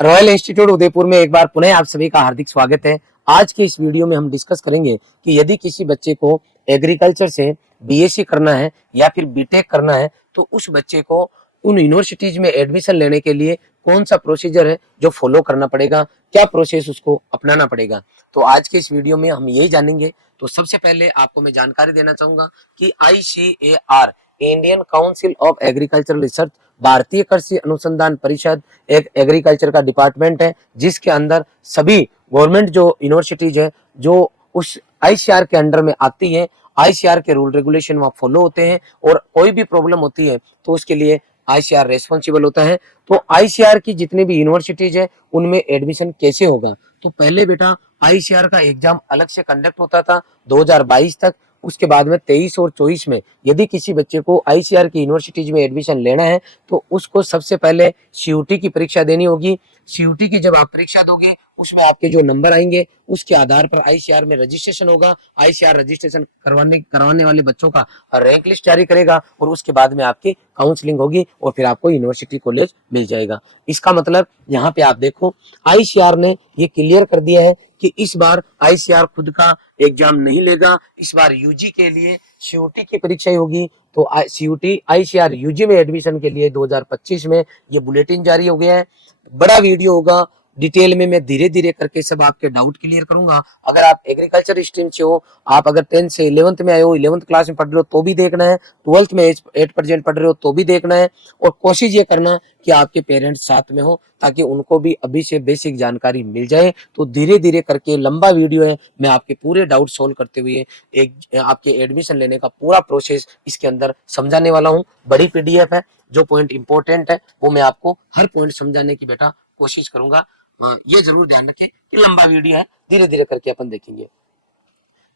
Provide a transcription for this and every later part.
Royal institute Udaipur में एक बार पुनः आप सभी का हार्दिक स्वागत है। आज के इस वीडियो में हम डिस्कस करेंगे कि यदि किसी बच्चे को एग्रीकल्चर से बीएससी करना है या फिर बीटेक करना है तो उस बच्चे को उन यूनिवर्सिटीज में एडमिशन लेने के लिए कौन सा प्रोसीजर है जो फॉलो करना पड़ेगा, क्या प्रोसेस उसको अपनाना पड़ेगा। तो आज के इस वीडियो में हम यही जानेंगे। तो सबसे पहले आपको मैं जानकारी देना चाहूंगा कि ICAR Indian council of agricultural research, भारतीय कृषि अनुसंधान परिषद एक एग्रीकल्चर का डिपार्टमेंट है जिसके अंदर सभी गवर्नमेंट जो यूनिवर्सिटीज है जो उस ICAR के अंडर में आती है। ICAR के रूल रेगुलेशन वहाँ फॉलो होते हैं और कोई भी प्रॉब्लम होती है तो उसके लिए ICAR रेस्पॉन्सिबल होता है। तो ICAR की जितनी भी यूनिवर्सिटीज है उनमें एडमिशन कैसे होगा, तो पहले बेटा ICAR का एग्जाम अलग से कंडक्ट होता था 2022 तक। उसके बाद में 23 और 24 में यदि किसी बच्चे को ICAR की यूनिवर्सिटीज में एडमिशन लेना है तो उसको सबसे पहले CUT की परीक्षा देनी होगी। CUT की जब आप परीक्षा दोगे उसमें आपके जो नंबर आएंगे उसके आधार पर ICAR में रजिस्ट्रेशन होगा। ICAR रजिस्ट्रेशन करवाने वाले बच्चों का रैंक लिस्ट जारी करेगा और उसके बाद में आपकी काउंसलिंग होगी और फिर आपको यूनिवर्सिटी कॉलेज मिल जाएगा। इसका मतलब यहाँ पे आप देखो ICAR ने ये क्लियर कर दिया है कि इस बार ICAR खुद का एग्जाम नहीं लेगा। इस बार यूजी के लिए CUT की परीक्षा होगी। तो CUT ICAR यूजी में एडमिशन के लिए 2025 में ये बुलेटिन जारी हो गया है। बड़ा वीडियो होगा, डिटेल में मैं धीरे धीरे करके सब आपके डाउट क्लियर करूंगा। अगर आप एग्रीकल्चर स्ट्रीम से हो, आप अगर 10th से 11th में आए हो, 11th क्लास में पढ़ रहे हो तो भी देखना है, 12th में 8% पढ़ रहे हो तो भी देखना है। और कोशिश ये करना कि आपके पेरेंट्स साथ में हो ताकि उनको भी अभी से बेसिक जानकारी मिल जाए। तो धीरे धीरे करके लंबा वीडियो है, मैं आपके पूरे डाउट सोल्व करते हुए एक आपके एडमिशन लेने का पूरा प्रोसेस इसके अंदर समझाने वाला हूँ। बड़ी PDF है, जो पॉइंट इंपॉर्टेंट है वो मैं आपको हर पॉइंट समझाने की बेटा कोशिश करूंगा। ये जरूर ध्यान रखें कि लंबा वीडियो है, धीरे धीरे करके अपन देखेंगे।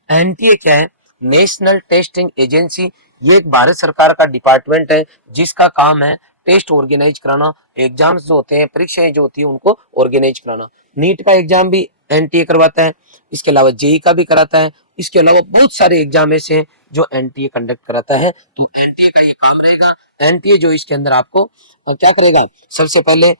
NTA क्या है? National testing agency. ये एक भारत सरकार का डिपार्टमेंट है जिसका काम है टेस्ट ऑर्गेनाइज कराना, एग्जाम्स जो होते हैं, परीक्षाएं जो होती है उनको ऑर्गेनाइज कराना। नीट का एग्जाम भी NTA करवाता है, इसके अलावा जेई का भी कराता है, इसके अलावा बहुत सारे एग्जाम ऐसे हैं जो NTA कंडक्ट कराता है। तो NTA का ये काम रहेगा। NTA जो इसके अंदर आपको क्या करेगा, सबसे पहले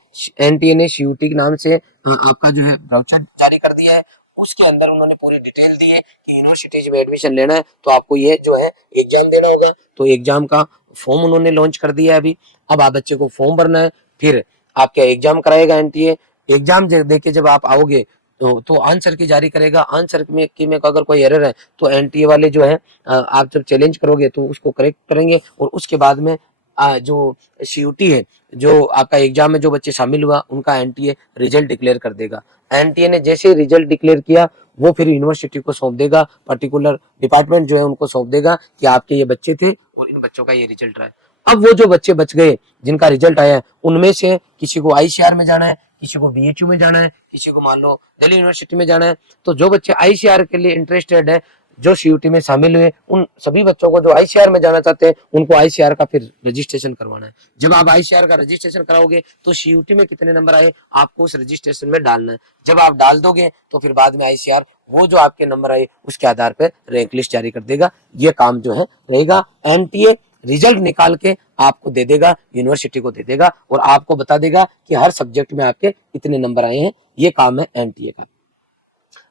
NTA ने CUT के नाम से आपका जो है ब्राउचर जारी कर दिया है। उसके अंदर उन्होंने पूरी डिटेल दी है कि यूनिवर्सिटीज में एडमिशन लेना है तो आपको ये जो है एग्जाम देना होगा। तो एग्जाम का फॉर्म उन्होंने लॉन्च कर दिया है अभी। अब आप बच्चे को फॉर्म भरना है, फिर आपका एग्जाम कराएगा NTA। एग्जाम देके जब आप आओगे तो आंसर की जारी करेगा। आंसर में अगर कोई एरर है तो NTA वाले जो है आप जब चैलेंज करोगे तो उसको करेक्ट करेंगे। और उसके बाद में जो CUT है, जो आपका एग्जाम में जो बच्चे शामिल हुआ उनका NTA रिजल्ट डिक्लेयर कर देगा। NTA ने जैसे रिजल्ट डिक्लेयर किया वो फिर यूनिवर्सिटी को सौंप देगा, पर्टिकुलर डिपार्टमेंट जो है उनको सौंप देगा कि आपके ये बच्चे थे और इन बच्चों का ये रिजल्ट रहा है। अब वो जो बच्चे बच गए जिनका रिजल्ट आया है उनमें से किसी को ICAR में जाना है, किसी को BHU में जाना है, किसी को मान लो दिल्ली यूनिवर्सिटी में जाना है। तो जो बच्चे ICAR के लिए इंटरेस्टेड है, जो CUT में शामिल हुए, उन सभी बच्चों को जो ICAR में जाना चाहते हैं उनको ICAR का फिर रजिस्ट्रेशन करवाना है। जब आप ICAR का रजिस्ट्रेशन कराओगे तो CUT में कितने नंबर आए आपको उस रजिस्ट्रेशन में डालना है। जब आप डाल दोगे तो फिर बाद में ICAR वो जो आपके नंबर आए उसके आधार पर रैंक लिस्ट जारी कर देगा। ये काम जो है रहेगा। NTA रिजल्ट निकाल के आपको दे देगा, यूनिवर्सिटी को दे देगा और आपको बता देगा कि हर सब्जेक्ट में आपके इतने नंबर आए हैं। ये काम है NTA का।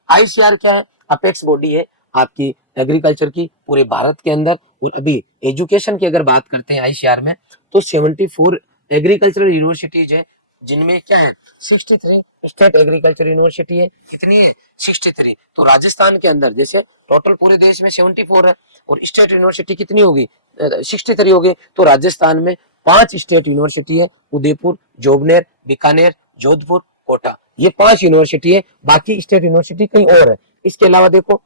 ICAR क्या है? अपेक्स बॉडी है आपकी एग्रीकल्चर की पूरे भारत के अंदर। और अभी एजुकेशन की अगर बात करते हैं ICAR में तो 74 एग्रीकल्चरल यूनिवर्सिटीज है जिनमें क्या है 63 स्टेट एग्रीकल्चर यूनिवर्सिटी है। कितनी है? 63। तो राजस्थान के अंदर जैसे टोटल पूरे देश में 74 है और स्टेट यूनिवर्सिटी कितनी होगी? 63 होगी। तो राजस्थान में 5 स्टेट यूनिवर्सिटी है, उदयपुर, जोबनेर, बीकानेर, जोधपुर, कोटा। ये 5 यूनिवर्सिटी है, बाकी स्टेट यूनिवर्सिटी कहीं और है। इसके अलावा देखो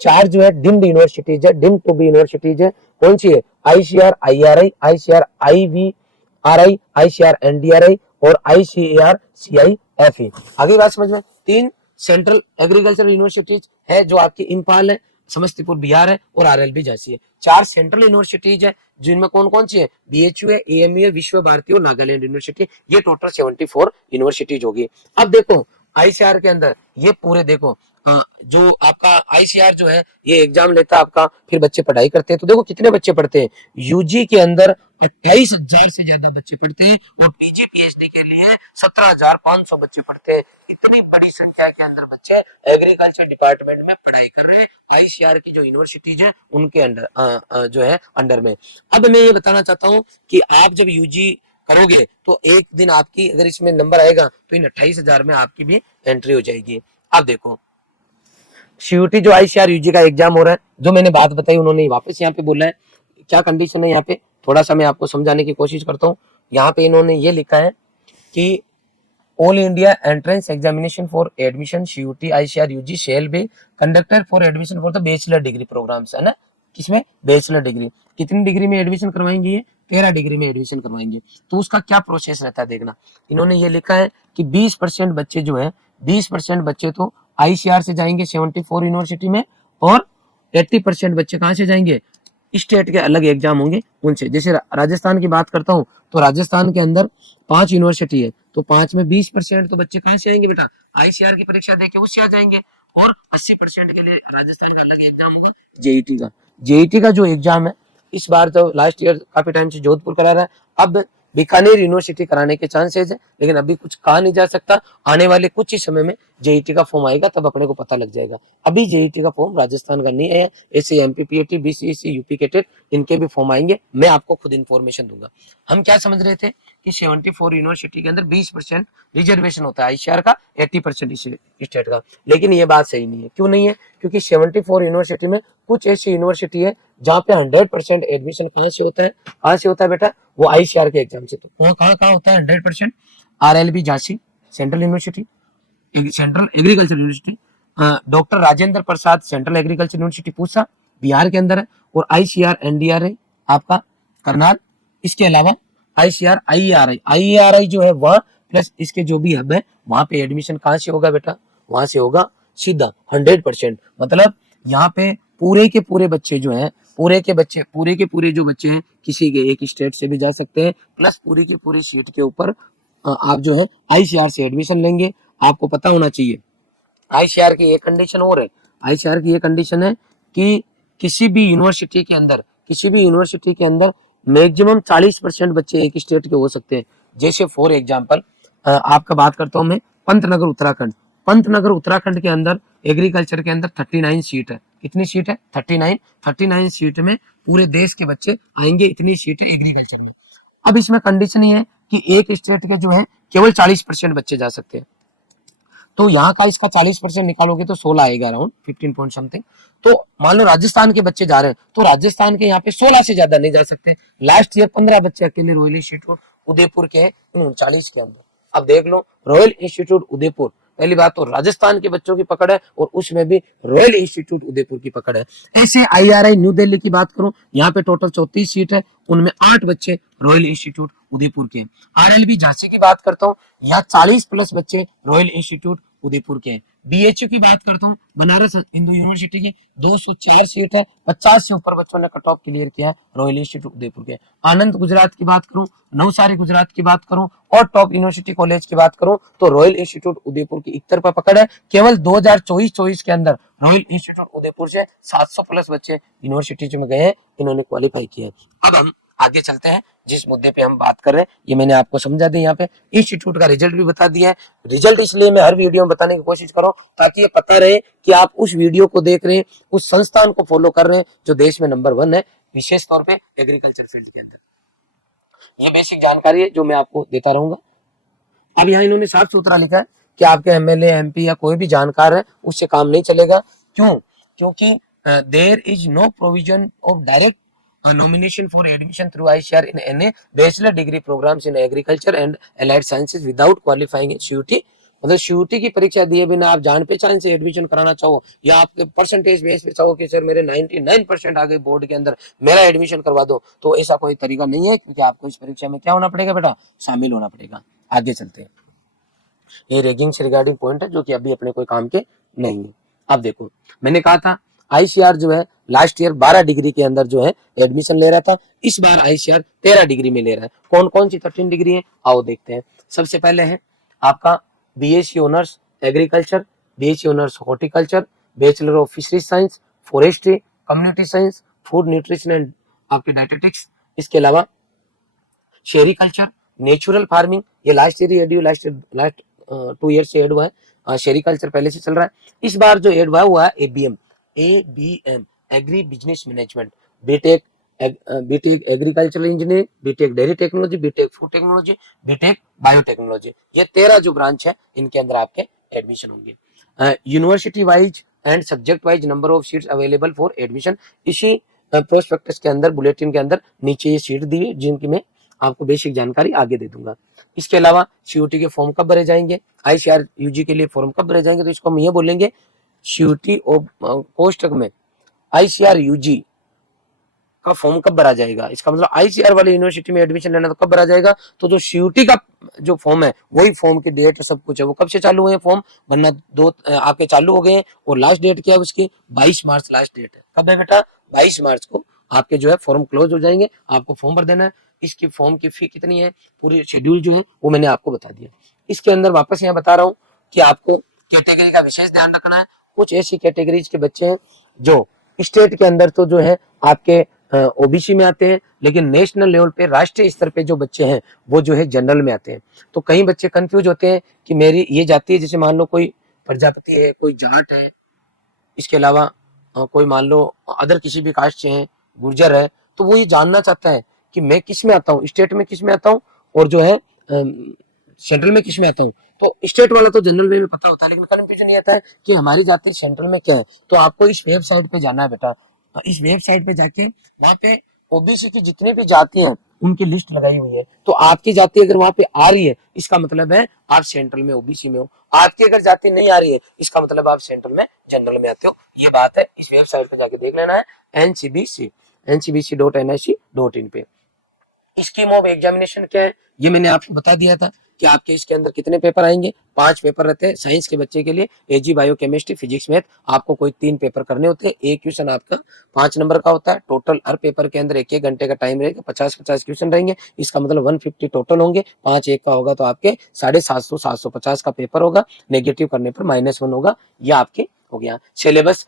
4 जो है डीम्ड यूनिवर्सिटीज है, डीम्ड टू बी यूनिवर्सिटीज है। कौन सी है? ICAR IRI, ICAR IVRI, ICAR NDRI और ICAR CIFE। आगे बात समझ में? 3 सेंट्रल एग्रीकल्चर यूनिवर्सिटीज है जो आपकी इम्फाल है, समस्तीपुर बिहार है और RLB झांसी है। 4 सेंट्रल यूनिवर्सिटीज है जिनमें कौन कौन सी है? BHU है, AMU है, विश्व भारती और नागालैंड यूनिवर्सिटी। ये टोटल 74 यूनिवर्सिटीज होगी। अब देखो ICAR के अंदर ये पूरे देखो जो आपका आईसीआर जो है ये एग्जाम लेता है आपका, फिर बच्चे पढ़ाई करते हैं। तो देखो कितने बच्चे पढ़ते हैं, यूजी के अंदर 28,000 से ज्यादा बच्चे पढ़ते हैं और पीजी पीएचडी के लिए 17,500 बच्चे पढ़ते हैं। इतनी बड़ी संख्या के अंदर बच्चे एग्रीकल्चर डिपार्टमेंट में पढ़ाई कर रहे हैं आईसीआर की जो यूनिवर्सिटीज है उनके अंडर जो है अंडर में। अब मैं ये बताना चाहता हूँ कि आप जब यूजी करोगे तो एक दिन आपकी अगर इसमें नंबर आएगा तो इन 28,000 में आपकी भी एंट्री हो जाएगी। अब देखो सीयूटी जो आईसीआर यूजी का एग्जाम हो रहा है, जो मैंने बात बताई उन्होंने वापस यहाँ पे बोला है। क्या कंडीशन है यहाँ पे, थोड़ा सा मैं आपको समझाने की कोशिश करता हूँ। यहाँ पे इन्होंने ये लिखा है कि all India entrance examination for admission CUET ICAR UG shall be conducted for admission for the bachelor degree programmes, है ना। किसमें, बैचलर डिग्री। कितनी डिग्री में एडमिशन करवाएंगे ये, 13 डिग्री में एडमिशन करवाएंगे। तो उसका क्या प्रोसेस रहता है देखना। इन्होंने ये लिखा है कि 20% बच्चे जो है 20% बच्चे तो आईसीआर से जाएंगे 74 यूनिवर्सिटी में, और 80% बच्चे कहाँ से जाएंगे, स्टेट के अलग एग्जाम होंगे उनसे। जैसे राजस्थान की बात करता हूँ तो राजस्थान के अंदर 5 यूनिवर्सिटी है, तो 5 में 20% तो बच्चे कहाँ से आएंगे बेटा, आईसीआर की परीक्षा देके उससे आ जाएंगे। और 80% के लिए राजस्थान का अलग एग्जाम होगा जेईटी का। जेईटी का जो एग्जाम है इस बार तो लास्ट ईयर काफी टाइम से जोधपुर करा रहा है, अब बीकानेर यूनिवर्सिटी कराने के चांसेस है, लेकिन अभी कुछ कहा नहीं जा सकता। आने वाले कुछ ही समय में जेईटी का फॉर्म आएगा तब अपने को पता लग जाएगा। अभी जेईटी का फॉर्म राजस्थान का नहीं आया, ऐसे एमपी पीएटी बीसीएससी यूपी के टेट इनके भी फॉर्म आएंगे, मैं आपको खुद इन्फॉर्मेशन दूंगा। हम क्या समझ रहे थे कि 74 यूनिवर्सिटी के अंदर 20% रिजर्वेशन होता है आईसीआर का, 80% स्टेट का, लेकिन ये बात सही नहीं है। क्यों नहीं है, क्योंकि 74 यूनिवर्सिटी में कुछ ऐसी यूनिवर्सिटी है जहाँ पे 100% एडमिशन कहाँ से होता है, कहाँ से होता है बेटा, वो आईसीआर के एग्जाम से। तो वहाँ कहाँ कहाँ होता है 100%, RLB Jhansi central university, central agriculture university, doctor Rajendra Prasad central agriculture university Pusa Bihar के अंदर है, और आईसीआर एनडीआर है आपका करनाल। इसके अलावा आईसीआर आईईआरआई जो है वह प्लस इसके जो भी हब है वहां पे एडमिशन कहाँ से होगा बेटा, वहां से होगा सीधा 100%। मतलब यहाँ पे पूरे के पूरे बच्चे जो हैं, पूरे के पूरे जो बच्चे हैं किसी के एक स्टेट से भी जा सकते हैं, प्लस पूरी के पूरी सीट के ऊपर आप जो है आईसीआर से एडमिशन लेंगे। आपको पता होना चाहिए आईसीआर की एक कंडीशन और है, आईसीआर की ये कंडीशन है कि किसी भी यूनिवर्सिटी के अंदर मैक्सिमम 40% बच्चे एक स्टेट के हो सकते हैं। जैसे फॉर एग्जांपल आपका बात करता हूं मैं पंतनगर उत्तराखंड के अंदर एग्रीकल्चर के अंदर 39 सीट है। कितनी सीट है, 39 सीट में पूरे देश के बच्चे आएंगे, इतनी सीट है एग्रीकल्चर में। अब इसमें कंडीशन ये है कि एक स्टेट के जो है केवल 40% बच्चे जा सकते हैं। तो यहाँ का इसका 40% निकालोगे तो 16 आएगा, अराउंड 15 पॉइंट समथिंग। तो मान लो राजस्थान के बच्चे जा रहे हैं तो राजस्थान के यहाँ पे 16 से ज्यादा नहीं जा सकते। लास्ट ईयर 15 बच्चे अकेले रॉयल इंस्टीट्यूट उदयपुर के 39 के अंदर। अब देख लो रॉयल इंस्टीट्यूट उदयपुर, पहली बात तो राजस्थान के बच्चों की पकड़ है और उसमें भी रॉयल इंस्टीट्यूट उदयपुर की पकड़ है। ऐसे आईआरआई न्यू दिल्ली की बात करूं, यहाँ पे टोटल 34 सीट है, उनमें 8 बच्चे रॉयल इंस्टीट्यूट उदयपुर के। आरएलबी झांसी की बात करता हूँ, यहाँ 40+ बच्चे रॉयल इंस्टीट्यूट उदयपुर के हैं। बीएचयू की बात करता हूँ, बनारस हिंदू यूनिवर्सिटी की 204 सीट है, 50 से ऊपर बच्चों ने कट ऑफ क्लियर किया है, रॉयल इंस्टीट्यूट उदयपुर के। आनंद गुजरात की बात करूं, नवसारी गुजरात की बात करूं और टॉप यूनिवर्सिटी कॉलेज की बात करूं तो रॉयल इंस्टीट्यूट उदयपुर की एक तरफा पकड़ है। केवल 2024 के अंदर रॉयल इंस्टीट्यूट उदयपुर से 700+ बच्चे यूनिवर्सिटी में गए हैं, इन्होंने क्वालिफाई किया है। अब हम आगे चलते हैं, जिस मुद्दे पे हम बात कर रहे हैं ये मैंने आपको समझा दिया। यहाँ पे इंस्टीट्यूट का रिजल्ट भी बता दिया है। रिजल्ट इसलिए मैं हर वीडियो में बताने की कोशिश कर रहा हूँ ताकि ये पता रहे कि आप उस वीडियो को देख रहे हैं, उस संस्थान को फॉलो कर रहे हैं जो देश में नंबर 1 है, विशेष तौर पे एग्रीकल्चर फील्ड के अंदर। ये बेसिक जानकारी है जो मैं आपको देता रहूंगा। अब यहाँ इन्होंने साफ सुथरा लिखा है कि आपके एमएलए एमपी या कोई भी जानकार है उससे काम नहीं चलेगा। क्यों, क्योंकि there is no provision of direct nomination for admission through ICAR in any bachelor degree programs in agriculture and allied sciences without qualifying in CUT। मतलब CUT की परीक्षा दिए बिना आप जान पहचान से एडमिशन कराना चाहो या आपके परसेंटेज बेस पे चाहो कि सर मेरे 99% आ गए बोर्ड के अंदर, मेरा एडमिशन करवा दो, तो ऐसा कोई तरीका नहीं है, क्योंकि आपको इस परीक्षा में क्या होना पड़ेगा बेटा, शामिल होना पड़ेगा। आगे चलते हैं, ये रैगिंग से रिगार्डिंग पॉइंट है जो कि अभी अपने कोई काम के नहीं है। अब देखो मैंने कहा था आईसीआर जो है लास्ट ईयर 12 डिग्री के अंदर जो है एडमिशन ले रहा था, इस बार आईसीआर 13 डिग्री में ले रहा है। कौन कौन सी 13 डिग्री है आओ देखते हैं। सबसे पहले है आपका BSc honours agriculture, BSc honours horticulture, bachelor of fisheries science, forestry, community science, food nutrition and आपके डाइटेटिक्स। इसके अलावा शेरिकल्चर, नेचुरल फार्मिंग, ये लास्ट ईयर लास्ट 2 ईयर से एड हुआ है। शेरिकल्चर पहले से चल रहा है, इस बार जो एड हुआ है वो है ABM agri business management, BTech BTech agricultural engineering, BTech dairy technology, BTech food technology, BTech biotechnology. ये 13 जो ब्रांच है इनके अंदर आपके एडमिशन होंगे। University wise and subject wise number of seats available for admission. इसी प्रोस्पेक्टस के अंदर, बुलेटिन के अंदर नीचे ये सीट दी है जिनकी मैं आपको बेसिक जानकारी आगे दे दूंगा। इसके अलावा सीयूटी के फॉर्म कब भरे जाएंगे, आईसीआर यूजी के लिए फॉर्म कब भरे जाएंगे, तो इसको हम ये बोलेंगे सीयूटी कोष्टक में आईसीआर यूजी का फॉर्म कब भरा जाएगा। इसका मतलब आईसीआर वाली यूनिवर्सिटी में एडमिशन लेना तो कब भरा जाएगा, तो जो सीयूटी का जो फॉर्म है वही फॉर्म की डेट सब कुछ है वो कब से चालू हुए फॉर्म भरना, दो आपके चालू हो गए हैं। और लास्ट डेट क्या है उसकी, 22 मार्च लास्ट डेट है। कब है बेटा, 22 मार्च को आपके जो है फॉर्म क्लोज हो जाएंगे, आपको फॉर्म भर देना है। इसकी फॉर्म की फी कितनी है, पूरी शेड्यूल जो है वो मैंने आपको बता दिया। इसके अंदर वापस यहाँ बता रहा हूँ कि आपको कैटेगरी का विशेष ध्यान रखना है। कुछ ऐसी कैटेगरीज के बच्चे हैं जो स्टेट के अंदर तो जो है आपके ओबीसी में आते हैं, लेकिन नेशनल लेवल पे, राष्ट्रीय स्तर पे जो बच्चे हैं वो जो है जनरल में आते हैं। तो कई बच्चे कंफ्यूज होते हैं कि मेरी ये जाति है, जैसे मान लो कोई प्रजापति है, कोई जाट है, इसके अलावा कोई मान लो अदर किसी भी कास्ट से है, गुर्जर है, तो वो ये जानना चाहता है कि मैं किस में आता हूँ, स्टेट में किस में आता हूँ और जो है सेंट्रल में किस में आता हूँ। तो स्टेट वाला तो जनरल वे में पता होता है, लेकिन कंफ्यूजन ये आता है कि हमारी जाति सेंट्रल में क्या है। तो आपको इस वेबसाइट पे जाना है बेटा, तो इस वेबसाइट पे जाके वहां पे ओबीसी की जितनी भी जाति हैं उनकी लिस्ट लगाई हुई है। तो आपकी जाति अगर वहां पे आ रही है इसका मतलब है आप सेंट्रल में ओबीसी में हो। आपकी अगर जाति नहीं आ रही है इसका मतलब आप सेंट्रल में जनरल में आते हो। ये बात है, इस वेबसाइट पे जाके देख लेना है, ncbc.nic.in पे। स्कीम ऑफ एग्जामिनेशन क्या है ये मैंने आपको बता दिया था कि आपके इसके अंदर कितने पेपर आएंगे। 5 पेपर रहते हैं साइंस के बच्चे के लिए, एजी, बायो, केमिस्ट्री, फिजिक्स, मैथ। आपको कोई 3 पेपर करने होते हैं। एक क्वेश्चन आपका 5 नंबर का होता है। टोटल हर पेपर के अंदर 1-1 घंटे का टाइम रहेगा, 50-50 क्वेश्चन रहेंगे। इसका मतलब 150 टोटल होंगे। 5 एक का होगा तो आपके 750 का पेपर होगा। नेगेटिव करने पर -1 होगा। यह आपके हो गया। सिलेबस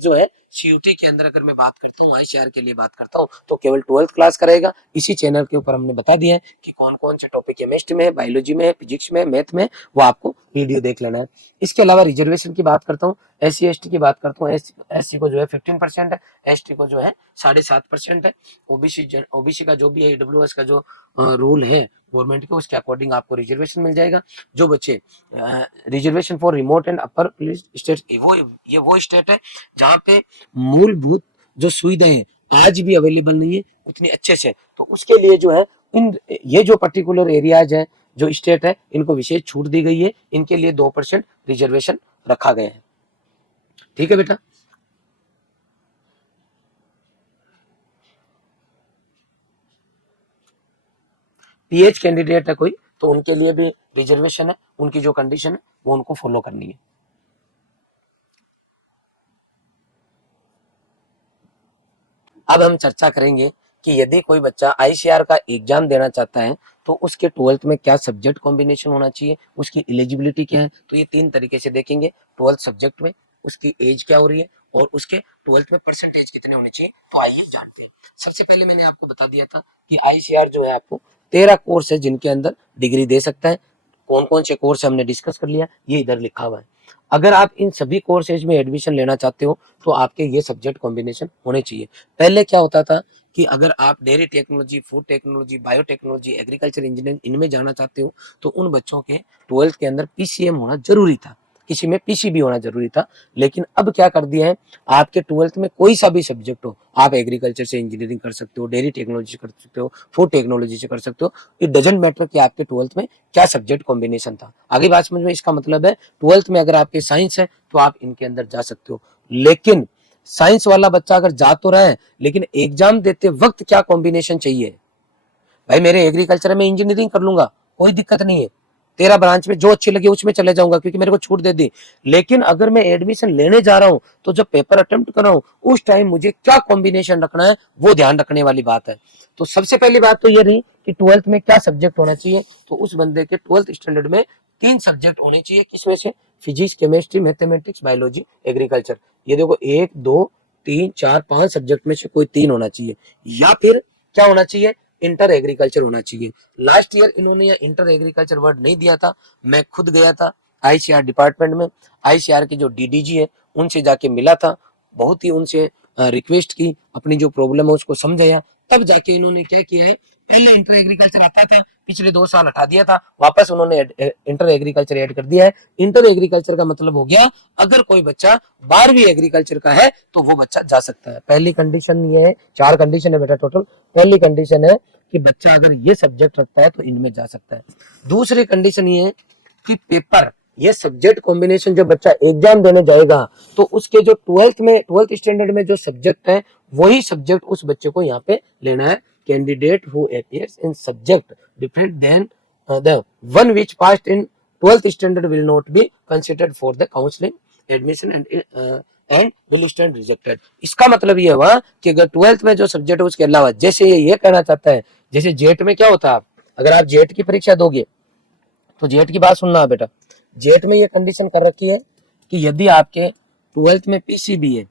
जो है सीयूटी के अंदर अगर मैं बात करता हूँ, आईसीआर के लिए बात करता हूँ, तो केवल 12th क्लास करेगा। इसी चैनल के ऊपर हमने बता दिया है कि कौन कौन से टॉपिक केमिस्ट्री में, बायोलॉजी में, फिजिक्स में, मैथ में, वो आपको वीडियो देख लेना है। इसके अलावा रिजर्वेशन की बात करता हूँ, SC ST की बात करता हूँ। SC को जो है 15% है, ST को जो है 7.5% है। ओबीसी का जो भी है, EWS का जो रूल है गवर्नमेंट के, उसके अकॉर्डिंग आपको रिजर्वेशन मिल जाएगा। जो बच्चे reservation for remote and upper state, वो स्टेट है जहाँ पे मूलभूत जो सुविधाएं आज भी अवेलेबल नहीं है उतनी अच्छे से, तो उसके लिए जो है ये जो पर्टिकुलर एरियाज है, जो स्टेट है, इनको विशेष छूट दी गई है। इनके लिए 2% रिजर्वेशन रखा गया है। ठीक है बेटा। पीएच कैंडिडेट है कोई, तो उनके लिए भी रिजर्वेशन है। उनकी जो कंडीशन है वो उनको फॉलो करनी है। अब हम चर्चा करेंगे कि यदि कोई बच्चा आईसीआर का एग्जाम देना चाहता है तो उसके 12th में क्या सब्जेक्ट कॉम्बिनेशन होना चाहिए, उसकी एलिजिबिलिटी क्या है। तो ये 3 तरीके से देखेंगे। 12th सब्जेक्ट में उसकी एज क्या हो रही है और उसके 12th में परसेंटेज कितने होने चाहिए। तो आइए जानते हैं। सबसे पहले मैंने आपको बता दिया था कि आईसीआर जो है आपको 13 कोर्स है जिनके अंदर डिग्री दे सकता है। कौन कौन से कोर्स हमने डिस्कस कर लिया, ये इधर लिखा हुआ है। अगर आप इन सभी कोर्सेज में एडमिशन लेना चाहते हो तो आपके ये सब्जेक्ट कॉम्बिनेशन होने चाहिए। पहले क्या होता था कि अगर आप dairy technology, food technology, biotechnology, agriculture engineering इनमें जाना चाहते हो तो उन बच्चों के 12th के अंदर पीसीएम होना जरूरी था, किसी में पीसीबी होना जरूरी था। लेकिन अब क्या कर दिया है, आपके 12th में कोई सा भी सब्जेक्ट हो, आप एग्रीकल्चर से इंजीनियरिंग कर सकते हो, डेयरी टेक्नोलॉजी से कर सकते हो, फूड टेक्नोलॉजी से कर सकते हो। इट डजेंट मैटर कि आपके 12th में क्या सब्जेक्ट कॉम्बिनेशन था। आगे बात समझ में, इसका मतलब है 12th में अगर आपके साइंस है तो आप इनके अंदर जा सकते हो। लेकिन साइंस वाला बच्चा अगर जा तो रहा है, लेकिन एग्जाम देते वक्त क्या कॉम्बिनेशन चाहिए। भाई मेरे एग्रीकल्चर में इंजीनियरिंग कर लूंगा, कोई दिक्कत नहीं है, 13 ब्रांच में जो अच्छी लगी उसमें चले जाऊंगा क्योंकि मेरे को छूट दे दी। लेकिन अगर मैं एडमिशन लेने जा रहा हूं तो जब पेपर अटेम्प्ट कर रहा हूं उस टाइम मुझे क्या कॉम्बिनेशन रखना है वो ध्यान रखने वाली बात है। तो सबसे पहली बात तो ये रही कि 12th में क्या सब्जेक्ट होना चाहिए। तो उस बंदे के 12th स्टैंडर्ड में 3 सब्जेक्ट होने चाहिए। किसमें से, physics, chemistry, mathematics, biology, agriculture. ये देखो 1 2 3 4 5 सब्जेक्ट में से कोई 3 होना चाहिए, या फिर क्या होना चाहिए, इंटर एग्रीकल्चर होना चाहिए। लास्ट ईयर इन्होंने ये इंटर एग्रीकल्चर वर्ड नहीं दिया था। मैं खुद गया था आईसीआर डिपार्टमेंट में, आईसीआर के जो डीडीजी है उनसे जाके मिला था, बहुत ही उनसे रिक्वेस्ट की, अपनी जो प्रॉब्लम है उसको समझाया, तब जाके इन्होंने क्या किया है, पहले इंटर एग्रीकल्चर आता था, पिछले 2 साल हटा दिया था, वापस उन्होंने इंटर एग्रीकल्चर ऐड कर दिया है। इंटर एग्रीकल्चर का मतलब हो गया, अगर कोई बच्चा 12वीं एग्रीकल्चर का है तो वो बच्चा जा सकता है। पहली कंडीशन ये है, 4 कंडीशन है बेटा टोटल। पहली कंडीशन है कि बच्चा अगर ये सब्जेक्ट रखता है तो इनमें जा सकता है। दूसरी कंडीशन ये है कि पेपर, ये सब्जेक्ट कॉम्बिनेशन जब बच्चा एग्जाम देने जाएगा तो उसके जो 12th स्टैंडर्ड में जो सब्जेक्ट है वही सब्जेक्ट उस बच्चे को यहाँ पे लेना है। Candidate who appears in subject different than the one which passed in 12th standard will not be considered for the counselling admission and will stand rejected. इसका मतलब ये हुआ कि अगर 12th में जो सब्जेक्ट है उसके अलावा, जैसे ये कहना चाहता है, जैसे जेट में क्या होता है, अगर आप जेट की परीक्षा दोगे तो जेट की बात सुनना बेटा, जेट में ये कंडीशन कर रखी है कि यदि आपके 12th में पीसीबी है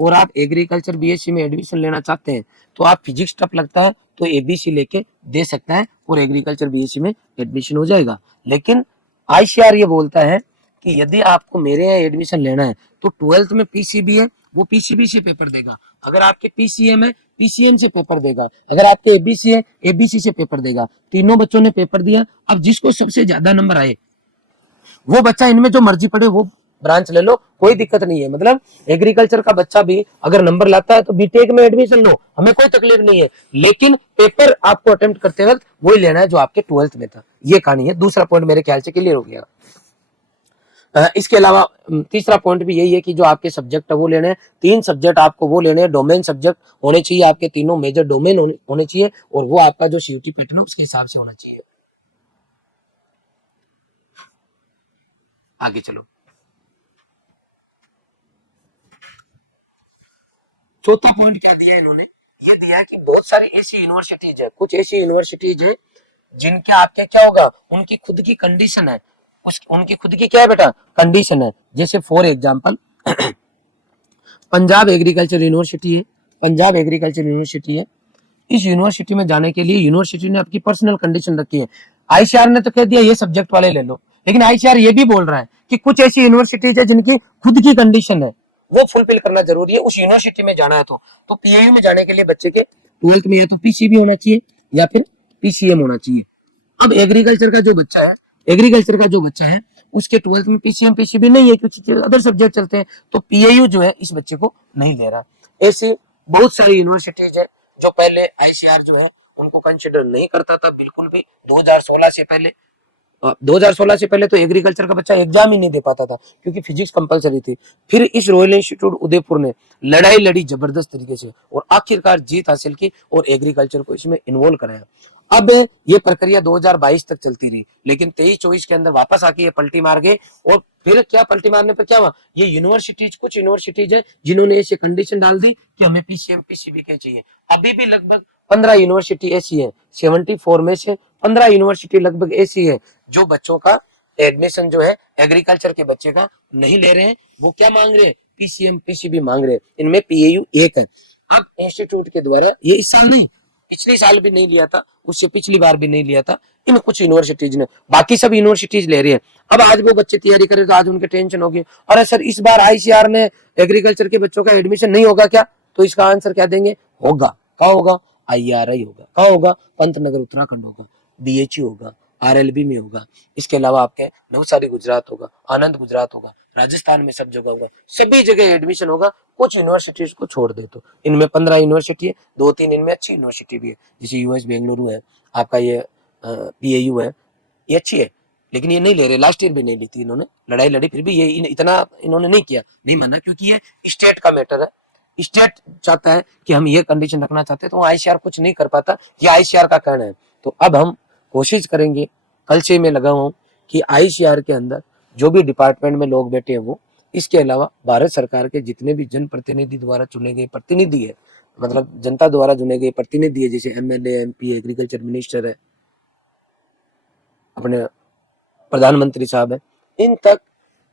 और आप एग्रीकल्चर बीएससी में एडमिशन लेना चाहते हैं तो आप फिजिक्स टफ लगता है तो एबीसी लेके दे सकता है और एग्रीकल्चर बीएससी में एडमिशन हो जाएगा। लेकिन आईसीआर ये बोलता है कि यदि आपको मेरे यहाँ एडमिशन लेना है तो 12th में पीसीबी है, वो पीसीबी से पेपर देगा। अगर आपके पीसीएम है, पीसीएम से पेपर देगा। अगर आपके एबीसी है, एबीसी से पेपर देगा। तीनों बच्चों ने पेपर दिया। अब जिसको सबसे ज्यादा नंबर आए वो बच्चा इनमें जो मर्जी पड़े वो ब्रांच ले लो, कोई दिक्कत नहीं है। मतलब एग्रीकल्चर का बच्चा भी अगर नंबर लाता है तो बीटेक में एडमिशन लो, हमें कोई तकलीफ नहीं है, लेकिन पेपर आपको अटेम्प्ट करते वक्त वही लेना है जो आपके 12th में था। ये कहानी है। दूसरा पॉइंट मेरे ख्याल से क्लियर हो गया। इसके अलावा तीसरा पॉइंट भी यही है कि जो आपके सब्जेक्ट है वो लेने हैं, 3 सब्जेक्ट आपको वो लेने हैं, डोमेन सब्जेक्ट होने चाहिए, आपके तीनों मेजर डोमेन होने चाहिए, और वो आपका जो सीयूटी पैटर्न है उसके हिसाब से होना चाहिए। आगे चलो, चौथा पॉइंट क्या दिया इन्होंने, ये दिया कि बहुत सारी ऐसी यूनिवर्सिटीज है, कुछ ऐसी यूनिवर्सिटीज है जिनके आपके क्या होगा, उनकी खुद की कंडीशन है, उनकी खुद की क्या है बेटा, कंडीशन है। जैसे for example Punjab agriculture university है, पंजाब एग्रीकल्चर यूनिवर्सिटी है, इस यूनिवर्सिटी में जाने के लिए यूनिवर्सिटी ने आपकी पर्सनल कंडीशन रखी है। आईसीआर ने तो कह दिया ये सब्जेक्ट वाले ले लो, लेकिन आईसीआर ये भी बोल रहा है कि कुछ ऐसी यूनिवर्सिटीज है जिनकी खुद की कंडीशन है, वो फुलफिल करना जरूरी है उस यूनिवर्सिटी में जाना है। तो पीएयू में जाने के लिए बच्चे के 12th में या तो पीसीबी होना चाहिए या फिर पीसीएम होना चाहिए। अब एग्रीकल्चर का जो बच्चा है, एग्रीकल्चर का जो बच्चा है उसके 12th में पीसीएम पीसीबी नहीं है, क्योंकि अदर सब्जेक्ट चलते हैं, तो पीएयू जो है इस बच्चे को नहीं ले रहा। ऐसी बहुत सारी यूनिवर्सिटीज है जो पहले आईसीआर जो है उनको कंसिडर नहीं करता था बिल्कुल भी। 2016 से पहले 2016 से पहले तो एग्रीकल्चर का बच्चा एग्जाम ही नहीं दे पाता था क्योंकि फिजिक्स कंपलसरी थी। फिर इस रॉयल इंस्टीट्यूट उदयपुर ने लड़ाई लड़ी जबरदस्त तरीके से और आखिरकार जीत हासिल की और एग्रीकल्चर को इसमें इन्वॉल्व कराया। अब ये प्रक्रिया 2022 तक चलती रही, लेकिन 23-24 के अंदर वापस आके ये पलटी मार गए। और फिर क्या पलटी मारने पर क्या हुआ, ये यूनिवर्सिटीज, कुछ यूनिवर्सिटीज है जिन्होंने ऐसे कंडीशन डाल दी कि हमें पीसीएम पीसीबी के चाहिए। अभी भी लगभग 15 यूनिवर्सिटी ऐसी है, 74 में से 15 यूनिवर्सिटी लगभग ऐसी है जो बच्चों का एडमिशन जो है एग्रीकल्चर के बच्चे का नहीं ले रहे हैं। वो क्या मांग रहे हैं, पीसीएम पीसीबी मांग रहे हैं। इनमें पीएयू एक है। अब इंस्टीट्यूट के द्वारा, ये इस साल नहीं, पिछले साल भी नहीं लिया था, उससे पिछली बार भी नहीं लिया था, इन कुछ यूनिवर्सिटीज ने, बाकी सब यूनिवर्सिटीज ले रही है। अब आज वो बच्चे तैयारी करे तो आज उनके टेंशन होगी, अरे सर इस बार आईसीआर ने एग्रीकल्चर के बच्चों का एडमिशन नहीं होगा क्या, तो इसका आंसर क्या देंगे, होगा। क्या होगा, आईआरआई होगा। क्या होगा, पंतनगर उत्तराखंड होगा, बीएचयू होगा, आरएलबी में होगा, इसके अलावा आपके नवसारी गुजरात होगा, आनंद गुजरात होगा, राजस्थान में सब जगह होगा, सभी जगह एडमिशन होगा। कुछ यूनिवर्सिटीज को छोड़ दे तो इनमें 15 यूनिवर्सिटी है, 2-3 इनमें अच्छी यूनिवर्सिटी भी है, जैसे यूएस बेंगलुरु है, आपका ये पीएयू है, ये अच्छी है, लेकिन ये नहीं ले रहे। लास्ट ईयर भी नहीं ली थी इन्होंने, लड़ाई लड़ी, फिर भी ये इतना इन्होंने नहीं किया, नहीं माना, क्योंकि ये स्टेट का मैटर है। स्टेट चाहता है कि हम ये कंडीशन रखना चाहते हैं, तो आईसीआर कुछ नहीं कर पाता, ये आईसीआर का कहना है। तो अब हम कोशिश करेंगे, कल से मैं लगा हूं कि आईसीआर के अंदर जो भी डिपार्टमेंट में लोग बैठे हैं वो, इसके अलावा भारत सरकार के जितने भी जनप्रतिनिधि द्वारा चुने गए प्रतिनिधि है, मतलब जनता द्वारा चुने गए प्रतिनिधि है, जैसे एमएलए, एमपी, एग्रीकल्चर मिनिस्टर है, अपने प्रधानमंत्री साहब है, इन तक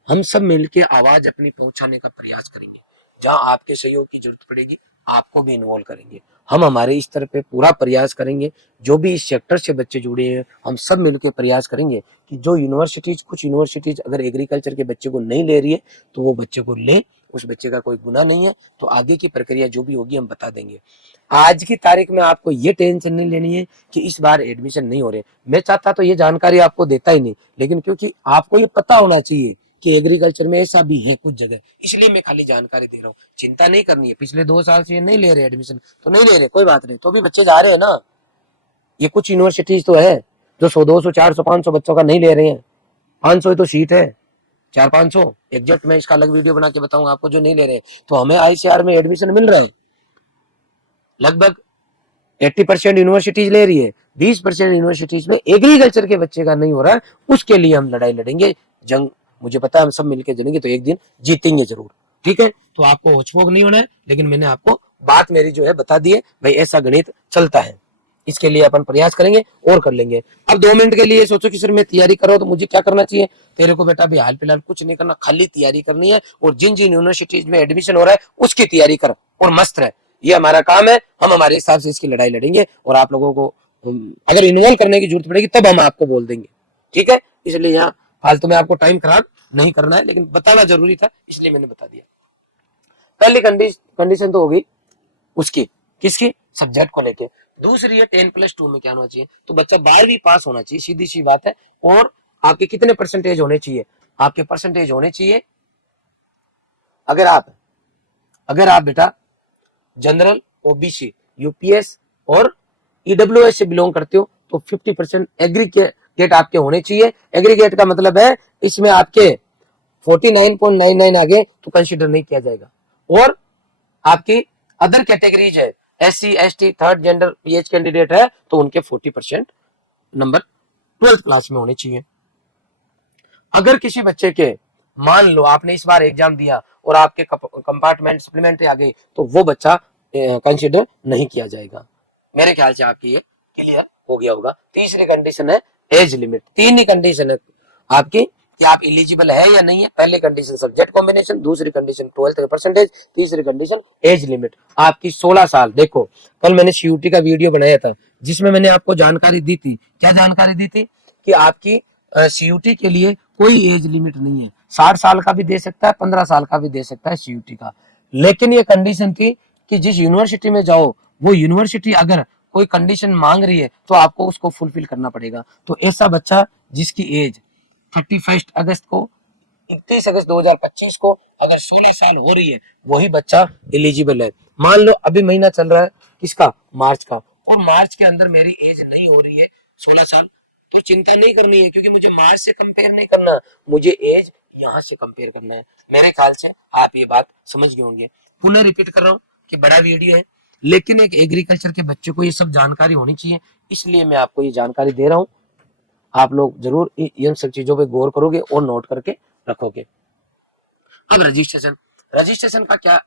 हम सब मिलकर आवाज अपनी पहुंचाने का प्रयास करेंगे। जहां आपके सहयोग की जरूरत पड़ेगी आपको भी इन्वॉल्व करेंगे। हम हमारे स्तर पे पूरा प्रयास करेंगे। जो भी इस सेक्टर से बच्चे जुड़े हैं हम सब मिलकर प्रयास करेंगे कि जो यूनिवर्सिटीज, कुछ यूनिवर्सिटीज अगर एग्रीकल्चर के बच्चे को नहीं ले रही है तो वो बच्चे को ले, उस बच्चे का कोई गुनाह नहीं है। तो आगे की प्रक्रिया जो भी होगी हम बता देंगे। आज की तारीख में आपको ये टेंशन नहीं लेनी है कि इस बार एडमिशन नहीं हो रहे। मैं चाहता तो ये जानकारी आपको देता ही नहीं, लेकिन क्योंकि आपको ये पता होना चाहिए कि एग्रीकल्चर में ऐसा भी है कुछ जगह, इसलिए मैं खाली जानकारी दे रहा हूँ। चिंता नहीं करनी है। पिछले 2 साल से ये नहीं ले रहे एडमिशन तो नहीं ले रहे, कोई बात नहीं, तो भी बच्चे जा रहे हैं ना। ये कुछ यूनिवर्सिटीज तो है जो 100, 200, 400, 500 बच्चों का नहीं ले रहे हैं। 500 ही तो सीट है, 400-500 एग्जैक्ट। मैं इसका अलग वीडियो बना के बताऊंगा आपको जो नहीं ले रहे। तो हमें आईसीआर में एडमिशन मिल रहा है, लगभग 80% यूनिवर्सिटीज ले रही है, 20% यूनिवर्सिटीज में एग्रीकल्चर के बच्चे का नहीं हो रहा है। उसके लिए हम लड़ाई लड़ेंगे, जंग मुझे पता है हम सब मिलकर जड़ेंगे तो एक दिन जीतेंगे जरूर। ठीक है, तो आपको होचपोक नहीं होना है, लेकिन मैंने आपको बात मेरी जो है बता दी है, भाई ऐसा गणित चलता है। इसके लिए अपन प्रयास करेंगे और कर लेंगे। अब 2 मिनट के लिए सोचो कि सर मैं तैयारी कर रहा हूं तो मुझे क्या करना चाहिए। तेरे को बेटा भी हाल फिलहाल कुछ नहीं करना, खाली तैयारी करनी है और जिन जिन यूनिवर्सिटीज में एडमिशन हो रहा है उसकी तैयारी कर और मस्त रहे। ये हमारा काम है, हम हमारे हिसाब से इसकी लड़ाई लड़ेंगे और आप लोगों को अगर इन्वॉल्व करने की जरूरत पड़ेगी तब हम आपको बोल देंगे। ठीक है, इसलिए यहाँ फालतू में आपको टाइम खराब नहीं करना है, लेकिन बताना जरूरी था इसलिए मैंने बता दिया। पहली कंडीशन तो हो गई उसकी, किसकी, सब्जेक्ट को लेके। दूसरी है 10+2 में क्या होना चाहिए, तो बच्चा 12वीं पास होना चाहिए, सीधी सी बात है। और आपके कितने परसेंटेज होने चाहिए, आपके परसेंटेज होने चाहिए, अगर आप बेटा जनरल, ओबीसी, यूपीएस और ईडब्ल्यूएस से बिलोंग करते हो तो 50% एग्रीगेट आपके होने चाहिए। एग्रीगेट का मतलब है इसमें आपके 49.99 आ गए तो कंसीडर नहीं किया जाएगा। और आपकी अदर कैटेगरीज है, SC, ST, third gender, pH candidate है तो उनके 40% नंबर 12th क्लास में होने चाहिए। अगर किसी बच्चे के, मान लो आपने इस बार एग्जाम दिया और आपके कंपार्टमेंट सप्लीमेंट्री आ गई तो वो बच्चा कंसीडर नहीं किया जाएगा। मेरे ख्याल से आपकी ये क्लियर हो गया होगा। तीसरी कंडीशन है एज लिमिट। 3 ही कंडीशन है आपकी कि आप एलिजिबल है या नहीं है। पहली कंडीशन सब्जेक्ट कॉम्बिनेशन, दूसरी कंडीशन 12th का परसेंटेज, तीसरी कंडीशन एज लिमिट आपकी 16 साल। देखो कल मैंने सीयूटी का वीडियो बनाया था जिसमें मैंने आपको जानकारी दी थी। क्या जानकारी दी थी कि आपकी सीयूटी के लिए कोई एज लिमिट नहीं है, 60 साल का भी दे सकता है, 15 साल का भी दे सकता है सीयूटी का। लेकिन ये कंडीशन थी कि जिस यूनिवर्सिटी में जाओ वो यूनिवर्सिटी अगर कोई कंडीशन मांग रही है तो आपको उसको फुलफिल करना पड़ेगा। तो ऐसा बच्चा जिसकी एज 31 अगस्त को, 31 अगस्त 2025 को अगर 16 साल हो रही है वही बच्चा एलिजिबल है। मान लो अभी महीना चल रहा है किसका, मार्च का, और मार्च के अंदर मेरी एज नहीं हो रही है 16 साल, तो चिंता नहीं करनी है क्योंकि मुझे मार्च से कंपेयर नहीं करना, मुझे एज यहाँ से कंपेयर करना है। मेरे ख्याल से आप ये बात समझ गए होंगे। पुनः रिपीट कर रहा हूँ कि बड़ा वीडियो है लेकिन एक एग्रीकल्चर के बच्चे को ये सब जानकारी होनी चाहिए, इसलिए मैं आपको ये जानकारी दे रहा हूँ। आप लोग जरूर इन सब चीजों पे गौर करोगे और नोट करके रखोगे। अब रजिस्ट्रेशन का क्या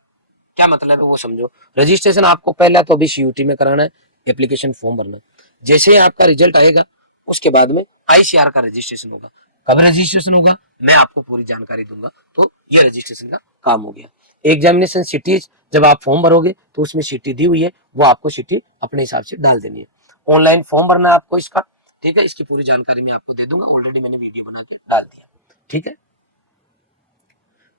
क्या मतलब है वो समझो। रजिस्ट्रेशन आपको पहला तो अभी सीयूटी में कराना है, एप्लीकेशन फॉर्म भरना है। जैसे ही आपका रिजल्ट आएगा उसके बाद में आईसीआर का रजिस्ट्रेशन होगा। कब रजिस्ट्रेशन होगा मैं आपको पूरी जानकारी दूंगा। तो ये रजिस्ट्रेशन का काम हो गया। एग्जामिनेशन सिटीज, जब आप फॉर्म भरोगे तो उसमें सिटी दी हुई है, वो आपको सिटी अपने हिसाब से डाल देनी है। ऑनलाइन फॉर्म भरना है आपको इसका, ठीक है, इसकी पूरी जानकारी मैं आपको दे दूंगा, ऑलरेडी मैंने वीडियो बना के डाल दिया। ठीक है,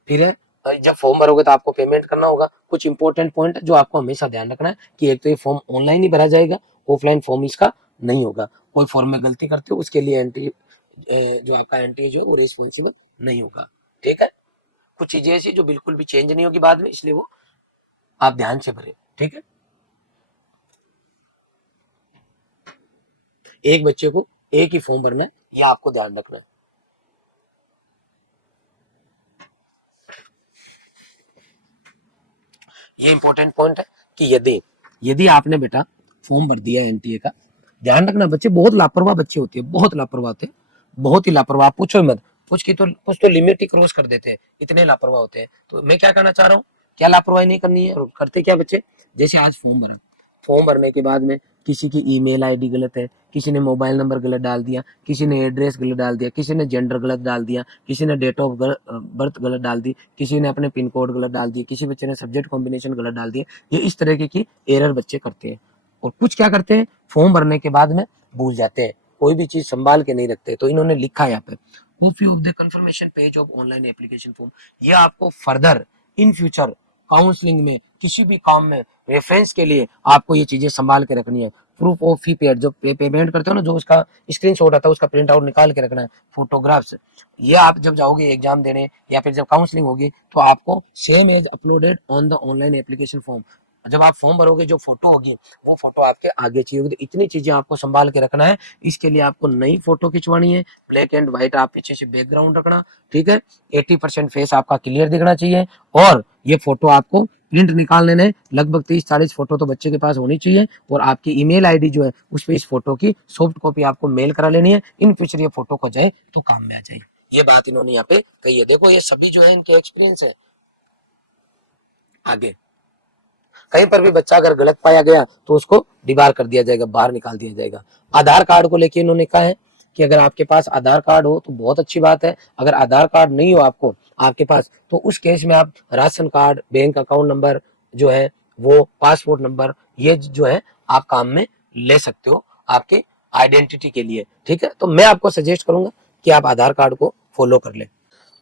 फिर है जब फॉर्म भरोगे तो आपको पेमेंट करना होगा। कुछ इंपॉर्टेंट पॉइंट जो आपको हमेशा ध्यान रखना है कि एक तो ये फॉर्म ऑनलाइन ही भरा जाएगा, ऑफलाइन फॉर्म इसका नहीं होगा। कोई फॉर्म में गलती करते हो उसके लिए जो आपका एंटी जो वो रिस्पॉन्सिबल नहीं होगा। ठीक है, कुछ चीजें ऐसी जो बिल्कुल भी चेंज नहीं होगी बाद में, इसलिए वो आप ध्यान से भरे। ठीक है, एक बच्चे को एक ही फॉर्म भरना है, यह आपको ध्यान रखना है। ये इंपॉर्टेंट पॉइंट है कि यदि आपने बेटा फॉर्म भर दिया एनटीए का, ध्यान रखना बच्चे बहुत लापरवाह बच्चे होते हैं, बहुत लापरवाह होते हैं, बहुत ही लापरवाह, पूछो मत। कुछ तो लिमिट ही क्रॉस कर देते हैं, इतने लापरवाह होते हैं। तो मैं क्या कहना चाह रहा हूँ, क्या लापरवाही नहीं करनी है और करते क्या बच्चे, जैसे आज फॉर्म भरा, फॉर्म भरने के बाद में किसी की ईमेल आईडी गलत है, किसी ने मोबाइल नंबर गलत डाल दिया, किसी ने एड्रेस गलत डाल दिया, किसी ने जेंडर गलत डाल दिया, किसी ने डेट ऑफ बर्थ गलत डाल दी, किसी ने अपने पिन कोड गलत डाल दिए, किसी बच्चे ने सब्जेक्ट कॉम्बिनेशन गलत डाल दिया। ये इस तरह की एरर बच्चे करते हैं। और कुछ क्या करते हैं, फॉर्म भरने के बाद में भूल जाते हैं, कोई भी चीज संभाल के नहीं रखते। तो इन्होंने लिखा है यहाँ पे, copy of the confirmation page of online application form. ये आपको फर्दर इन फ्यूचर काउंसलिंग में, किसी भी काम में रेफरेंस के लिए आपको ये चीजें संभाल के रखनी है। प्रूफ ऑफ फी पेड, जो पेमेंट करते हो ना, जो उसका स्क्रीनशॉट आता है, उसका प्रिंट आउट निकाल के रखना है, फोटोग्राफ्स। ये आप जब जाओगे एग्जाम देने या फिर जब काउंसलिंग होगी, तो आपको same as uploaded on the online application form, जब आप फॉर्म भरोगे जो फोटो होगी वो फोटो आपके आगे चाहिए होगी। तो इतनी चीजें आपको संभाल के रखना है। इसके लिए आपको नई फोटो खिंचवानी है, ब्लैक एंड व्हाइट, आप पीछे से बैकग्राउंड रखना, ठीक है। 80% फेस आपका क्लियर दिखना चाहिए। और ये फोटो आपको प्रिंट निकाल लेने, लगभग 30-40 फोटो तो बच्चे के पास होनी चाहिए। और आपकी ईमेल आईडी जो है उस पर इस फोटो की सॉफ्ट कॉपी आपको मेल करा लेनी है। इन फ्यूचर ये फोटो खो जाए तो काम में आ जाए। ये बात इन्होंने यहाँ पे कही है। देखो ये सभी जो है इनके एक्सपीरियंस है। आगे कहीं पर भी बच्चा अगर गलत पाया गया तो उसको डिबार कर दिया जाएगा, बाहर निकाल दिया जाएगा। आधार कार्ड को लेके इन्होंने कहा है कि अगर आपके पास आधार कार्ड हो तो बहुत अच्छी बात है। अगर आधार कार्ड नहीं हो आपके पास, तो उस केस में आप ration card, bank account number जो है वो, पासपोर्ट नंबर, ये जो है आप काम में ले सकते हो आपके आइडेंटिटी के लिए, ठीक है। तो मैं आपको सजेस्ट करूंगा कि आप आधार कार्ड को फॉलो कर ले।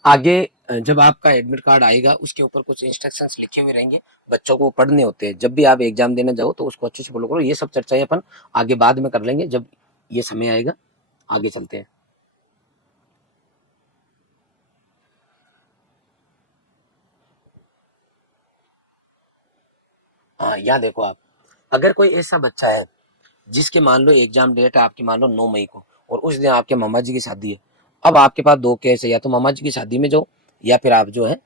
आगे जब आपका एडमिट कार्ड आएगा उसके ऊपर कुछ इंस्ट्रक्शंस लिखे हुए रहेंगे, बच्चों को पढ़ने होते हैं। जब भी आप एग्जाम देने जाओ तो उसको अच्छे से फॉलो करो। ये सब चर्चाएं अपन आगे बाद में कर लेंगे जब ये समय आएगा। आगे चलते हैं। हाँ, यहाँ देखो आप, अगर कोई ऐसा बच्चा है जिसके मान लो एग्जाम डेट है आपकी, मान लो 9 मई को, और उस दिन आपके मामा जी की शादी है। अब आपके पास दो केस है, या तो मामा जी की शादी में जाओ या फिर आप जो है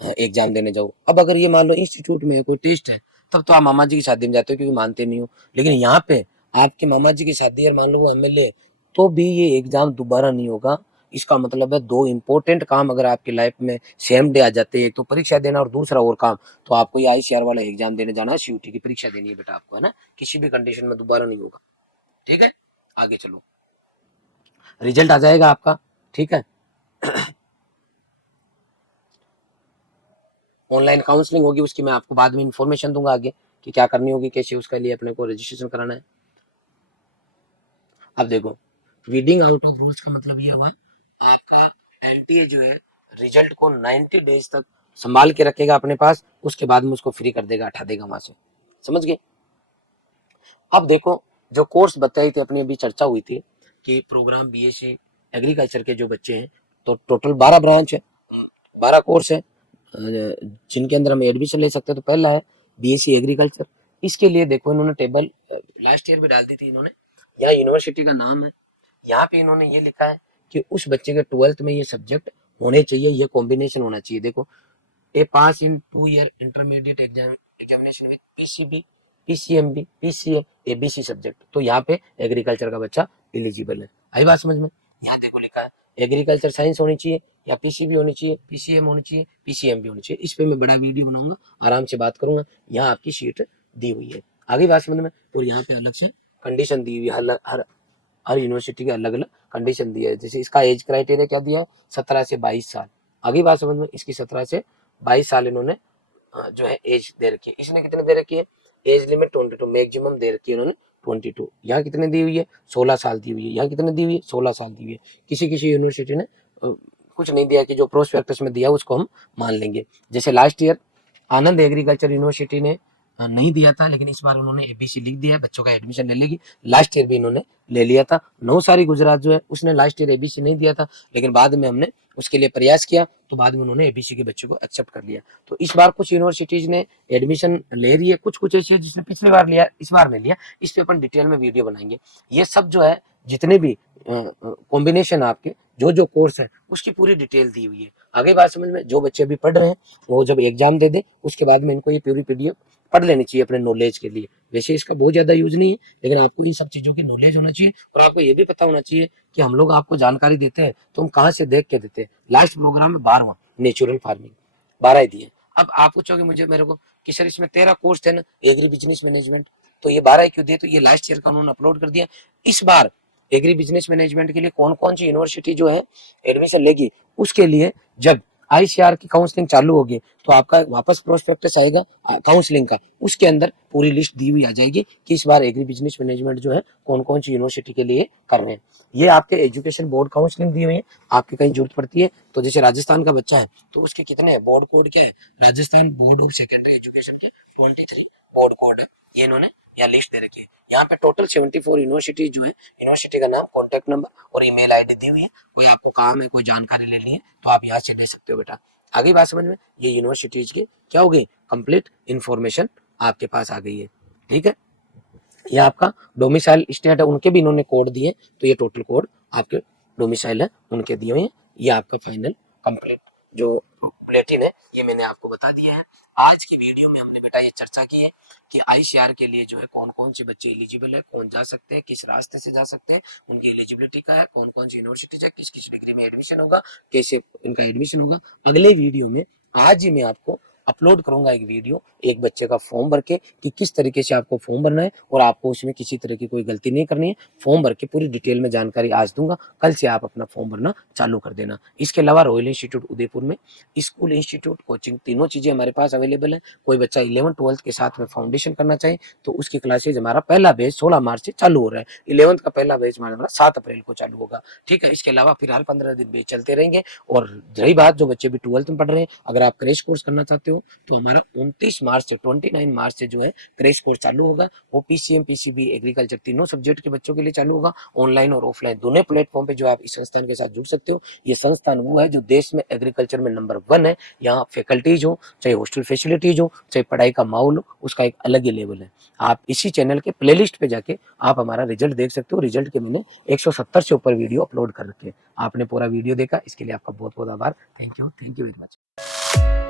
एग्जाम देने जाओ। अब अगर ये मान लो इंस्टीट्यूट में कोई टेस्ट है, तब तो आप मामा जी की शादी में जाते हो क्योंकि मानते नहीं हो। लेकिन यहाँ पे आपके मामा जी की शादी है, मान लो वो एमएलए, तो भी ये एग्जाम दोबारा नहीं होगा। इसका मतलब है दो इंपॉर्टेंट काम अगर आपकी लाइफ में सेम डे आ जाते हैं, एक तो परीक्षा देना और दूसरा और काम, तो आपको ये आईसीआर वाला एग्जाम देने जाना है, सीयूटी की परीक्षा देनी है बेटा आपको, है ना। किसी भी कंडीशन में दोबारा नहीं होगा, ठीक है। आगे चलो, रिजल्ट आ जाएगा आपका, ठीक है। ऑनलाइन काउंसलिंग होगी, उसकी मैं आपको बाद में इंफॉर्मेशन दूंगा आगे कि क्या करनी होगी, कैसे उसके लिए अपने को रजिस्ट्रेशन कराना है। अब देखो, रीडिंग आउट ऑफ रूल्स का मतलब ये हुआ, आपका एनटीए जो है रिजल्ट को 90 डेज तक संभाल के रखेगा अपने पास, उसके बाद में उसको फ्री कर देगा, हटा देगा वहां से। समझ गए। अब देखो, जो कोर्स बताई थी अपनी, अभी चर्चा हुई थी कि प्रोग्राम बीएससी एग्रीकल्चर के जो बच्चे हैं, तो टोटल 12 ब्रांच है, 12 कोर्स है जिनके अंदर हम एडमिशन ले सकते हैं। तो पहला है बीएससी एग्रीकल्चर। इसके लिए देखो इन्होंने टेबल लास्ट ईयर में डाल दी थी इन्होंने। यहाँ यूनिवर्सिटी का नाम है, यहाँ पे इन्होंने ये लिखा है कि उस बच्चे के 12th में ये सब्जेक्ट होने चाहिए, ये कॉम्बिनेशन होना चाहिए। देखो, ए पास इन 2 year intermediate examination with PCB, PCMB, PCA, ABC subject. तो यहाँ पे एग्रीकल्चर का बच्चा एलिजिबल है। आई बात समझ में। यहाँ देखो लिखा है एग्रीकल्चर साइंस होनी चाहिए, या पीसीबी होनी चाहिए, पीसीएम होनी चाहिए, पीसीएम भी होनी चाहिए। इस पे मैं बड़ा वीडियो बनाऊंगा, आराम से बात करूंगा। यहाँ आपकी शीट दी हुई है, आगे बात समझ में। और यहाँ पे अलग से कंडीशन दी हुई है, हर हर यूनिवर्सिटी के अलग अलग कंडीशन दिया है। जैसे इसका एज क्राइटेरिया क्या दिया है, 17 से 22 साल। आगे बात समझ में, इसकी 17 से 22 साल इन्होंने जो है एज दे रखी है। इसने कितने दे रखी है, एज लिमिट 22, मैक्सिमम दे रखी है इन्होंने 22। यहाँ कितने दी हुई है, 16 साल दी हुई है। यहाँ कितने दी हुई है, 16 साल दी हुई है। किसी किसी यूनिवर्सिटी ने कुछ नहीं दिया कि जो प्रोस्पेक्टस में दिया उसको हम मान लेंगे। जैसे लास्ट ईयर आनंद एग्रीकल्चर यूनिवर्सिटी ने नहीं दिया था, लेकिन इस बार उन्होंने एबीसी लिख दिया है, बच्चों का एडमिशन ले लेगी। लास्ट ईयर भी इन्होंने ले लिया था। नवसारी गुजरात जो है उसने लास्ट ईयर एबीसी नहीं दिया था, लेकिन बाद में हमने उसके लिए प्रयास किया, तो बाद में उन्होंने एबीसी के बच्चों को एक्सेप्ट कर लिया। तो इस बार कुछ यूनिवर्सिटीज ने एडमिशन ले रही है, कुछ कुछ ऐसे जिसने पिछली बार लिया इस बार नहीं लिया। इस पे अपन डिटेल में वीडियो बनाएंगे। ये सब जो है जितने भी कॉम्बिनेशन आपके जो जो कोर्स है उसकी पूरी डिटेल दी हुई है। आगे बात समझ में। जो बच्चे अभी पढ़ रहे हैं वो जब एग्जाम दे दें उसके बाद में इनको ये पूरी पीडीएफ पढ़ लेनी चाहिए अपने नॉलेज के लिए। वैसे इसका बहुत ज्यादा यूज नहीं है, लेकिन आपको इन सब चीजों की नॉलेज होना चाहिए। और आपको ये भी पता होना चाहिए कि हम लोग आपको जानकारी देते हैं तो हम कहाँ से देख के देते हैं। लास्ट प्रोग्राम में 12वां नेचुरल फार्मिंग 12 ही दिए। अब आप पूछोगे मुझे मेरे को कि सर इसमें 13 कोर्स थे ना एग्री बिजनेस मैनेजमेंट, तो ये 12 क्यों दिए? तो ये लास्ट ईयर का उन्होंने अपलोड कर दिया। इस बार एग्री बिजनेस मैनेजमेंट के लिए कौन कौन सी यूनिवर्सिटी जो है एडमिशन लेगी, उसके लिए जब आईसीआर की काउंसलिंग चालू होगी तो आपका वापस प्रोस्पेक्टस आएगा काउंसलिंग का, उसके अंदर पूरी लिस्ट दी हुई आ जाएगी कि इस बार एग्री बिजनेस मैनेजमेंट जो है कौन कौन सी यूनिवर्सिटी के लिए कर रहे हैं। ये आपके एजुकेशन बोर्ड काउंसलिंग दी हुई है, आपकी कहीं जरूरत पड़ती है तो जैसे राजस्थान का बच्चा है तो उसके कितने है बोर्ड कोड क्या है, Rajasthan board of secondary education के 23 बोर्ड कोड है, ये इन्होंने यहाँ लिस्ट दे रखी है। यहाँ पे टोटल 74 यूनिवर्सिटी जो है, यूनिवर्सिटी का नाम, कॉन्टेक्ट नंबर और ईमेल आईडी दी हुई है। कोई आपको काम है, कोई जानकारी लेनी है तो आप यहाँ से ले सकते हो बेटा। आगे बात समझ में, ये यूनिवर्सिटीज की क्या हो गई, कंप्लीट इंफॉर्मेशन आपके पास आ गई है। ठीक है, ये आपका डोमिसाइल स्टेट है, उनके भी इन्होंने कोड दिए, तो ये टोटल कोड आपके डोमिसाइल है उनके दिए हुए हैं। ये आपका फाइनल कंप्लीट जो बुलेटिन है ये मैंने आपको बता दिया है। आज की वीडियो में हमने बेटा ये चर्चा की है कि आईसीआर के लिए जो है कौन कौन से बच्चे एलिजिबल है, कौन जा सकते हैं, किस रास्ते से जा सकते हैं, उनकी एलिजिबिलिटी का है, कौन कौन सी यूनिवर्सिटी है, किस किस डिग्री में एडमिशन होगा, कैसे इनका एडमिशन होगा। अगले वीडियो में आज ही मैं आपको अपलोड करूंगा एक वीडियो, एक बच्चे का फॉर्म भर के कि किस तरीके से आपको फॉर्म भरना है और आपको उसमें किसी तरह की कोई गलती नहीं करनी है। फॉर्म भर के पूरी डिटेल में जानकारी आज दूंगा, कल से आप अपना फॉर्म भरना चालू कर देना। इसके अलावा रॉयल इंस्टीट्यूट उदयपुर में स्कूल, इंस्टीट्यूट, कोचिंग तीनों चीजें हमारे पास अवेलेबल है। कोई बच्चा 11th-12th के साथ में फाउंडेशन करना चाहे तो उसकी क्लासेज हमारा पहला बैच 16 मार्च से चालू हो रहा है। 11th का पहला बैच हमारा 7 अप्रैल को चालू होगा। ठीक है, इसके अलावा फिर हर 15 दिन बैच चलते रहेंगे। और रही बात जो बच्चे भी 12th में पढ़ रहे हैं, अगर आप क्रैश कोर्स करना चाहते हो तो हमारा 29 मार्च से 29 मार्च से जो है क्रैश कोर्स चालू होगा। वो पीसीएम, पीसीबी, एग्रीकल्चर तीनों सब्जेक्ट के बच्चों के लिए चालू होगा, ऑनलाइन और ऑफलाइन दोनों प्लेटफॉर्म पे जो आप इस संस्थान के साथ जुड़ सकते हो। ये संस्थान वो है जो देश में एग्रीकल्चर में नंबर 1 है। यहाँ फैकल्टीज हो, चाहे हॉस्टल फैसिलिटीज हो, चाहे पढ़ाई का माहौल हो, उसका एक अलग ही लेवल है। आप इसी चैनल के प्लेलिस्ट पे जाके आप हमारा रिजल्ट देख सकते हो। रिजल्ट के मैंने 170 से ऊपर वीडियो अपलोड कर रखे हैं। आपने पूरा वीडियो देखा, इसके लिए आपका बहुत बहुत आभार। Thank you very much.